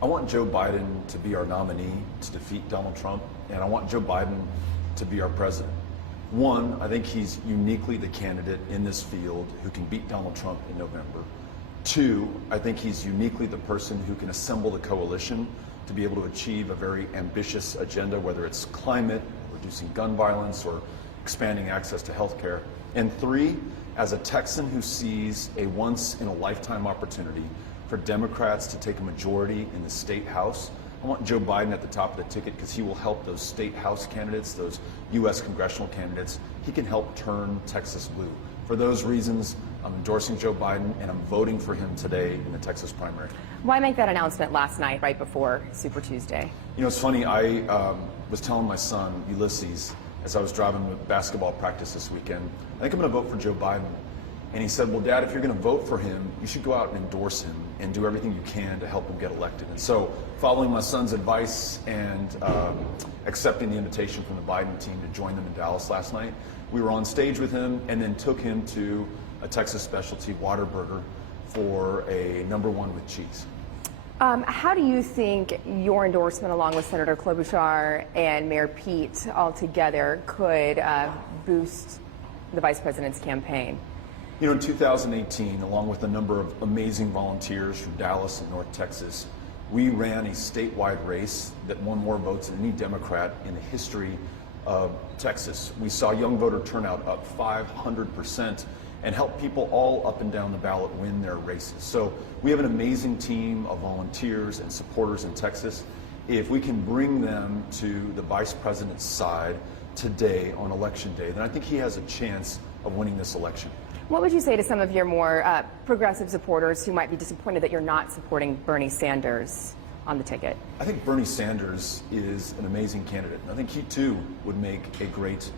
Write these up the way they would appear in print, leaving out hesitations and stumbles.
I want Joe Biden to be our nominee to defeat Donald Trump, and I want Joe Biden to be our president. One, I think he's uniquely the candidate in this field who can beat Donald Trump in November. Two, I think he's uniquely the person who can assemble the coalition to be able to achieve a very ambitious agenda, whether it's climate, reducing gun violence, or expanding access to health care. And three, as a Texan who sees a once-in-a-lifetime opportunity for Democrats to take a majority in the state house, I want Joe Biden at the top of the ticket because he will help those state house candidates, those U.S. congressional candidates. He can help turn Texas blue. For those reasons, I'm endorsing Joe Biden, and I'm voting for him today in the Texas primary. Why make that announcement last night, right before Super Tuesday? You know, it's funny. I was telling my son, Ulysses, as I was driving with basketball practice this weekend, I think I'm going to vote for Joe Biden. And he said, well, Dad, if you're going to vote for him, you should go out and endorse him and do everything you can to help him get elected. And so, following my son's advice and accepting the invitation from the Biden team to join them in Dallas last night, we were on stage with him and then took him to a Texas specialty Whataburger for a #1 with cheese. How do you think your endorsement, along with Senator Klobuchar and Mayor Pete all together, could boost the vice president's campaign? You know, in 2018, along with a number of amazing volunteers from Dallas and North Texas, we ran a statewide race that won more votes than any Democrat in the history of Texas. We saw young voter turnout up 500% and helped people all up and down the ballot win their races. So we have an amazing team of volunteers and supporters in Texas. If we can bring them to the vice president's side today on election day, then I think he has a chance of winning this election. What would you say to some of your more progressive supporters who might be disappointed that you're not supporting Bernie Sanders on the ticket? I think Bernie Sanders is an amazing candidate. I think he too would make a great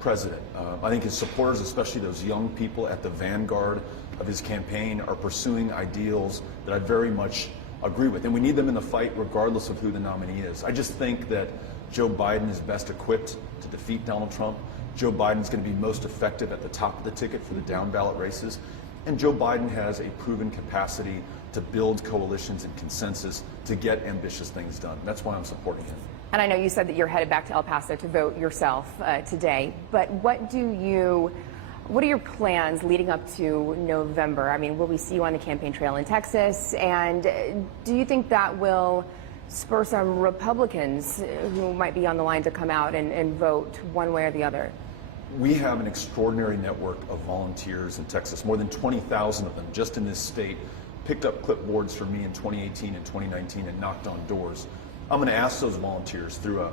president. I think his supporters, especially those young people at the vanguard of his campaign, are pursuing ideals that I very much agree with. And we need them in the fight regardless of who the nominee is. I just think that Joe Biden is best equipped to defeat Donald Trump. Joe Biden is going to be most effective at the top of the ticket for the down ballot races. And Joe Biden has a proven capacity to build coalitions and consensus to get ambitious things done. That's why I'm supporting him. And I know you said that you're headed back to El Paso to vote yourself today, but what are your plans leading up to November? I mean, will we see you on the campaign trail in Texas? And do you think that will spur some Republicans who might be on the line to come out and vote one way or the other? We have an extraordinary network of volunteers in Texas. More than 20,000 of them just in this state picked up clipboards for me in 2018 and 2019 and knocked on doors. I'm going to ask those volunteers through a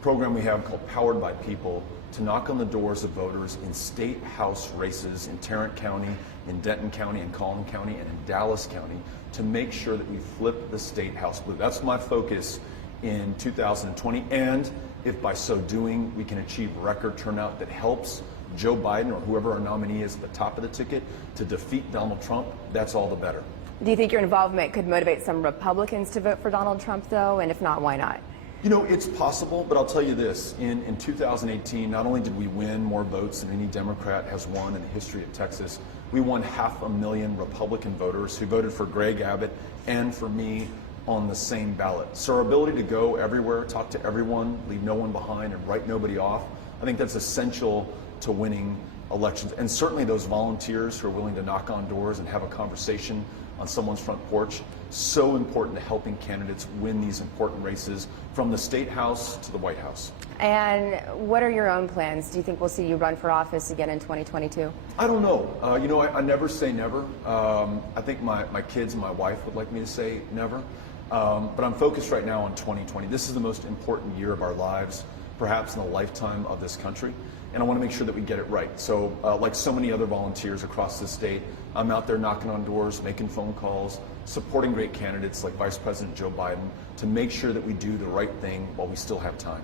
program we have called Powered by People to knock on the doors of voters in state house races in Tarrant County, in Denton County, in Collin County, and in Dallas County to make sure that we flip the state house blue. That's my focus in 2020, and if by so doing we can achieve record turnout that helps Joe Biden or whoever our nominee is at the top of the ticket to defeat Donald Trump, that's all the better. Do you think your involvement could motivate some Republicans to vote for Donald Trump, though? And if not, why not? You know, it's possible, but I'll tell you this. In 2018, not only did we win more votes than any Democrat has won in the history of Texas, we won 500,000 Republican voters who voted for Greg Abbott and for me on the same ballot. So our ability to go everywhere, talk to everyone, leave no one behind, and write nobody off, I think that's essential to winning elections. And certainly those volunteers who are willing to knock on doors and have a conversation on someone's front porch, so important to helping candidates win these important races from the State House to the White House. And what are your own plans? Do you think we'll see you run for office again in 2022? I don't know. You know, I never say never. I think my kids and my wife would like me to say never. But I'm focused right now on 2020. This is the most important year of our lives, perhaps in the lifetime of this country. And I want to make sure that we get it right. So like so many other volunteers across the state, I'm out there knocking on doors, making phone calls, supporting great candidates like Vice President Joe Biden to make sure that we do the right thing while we still have time.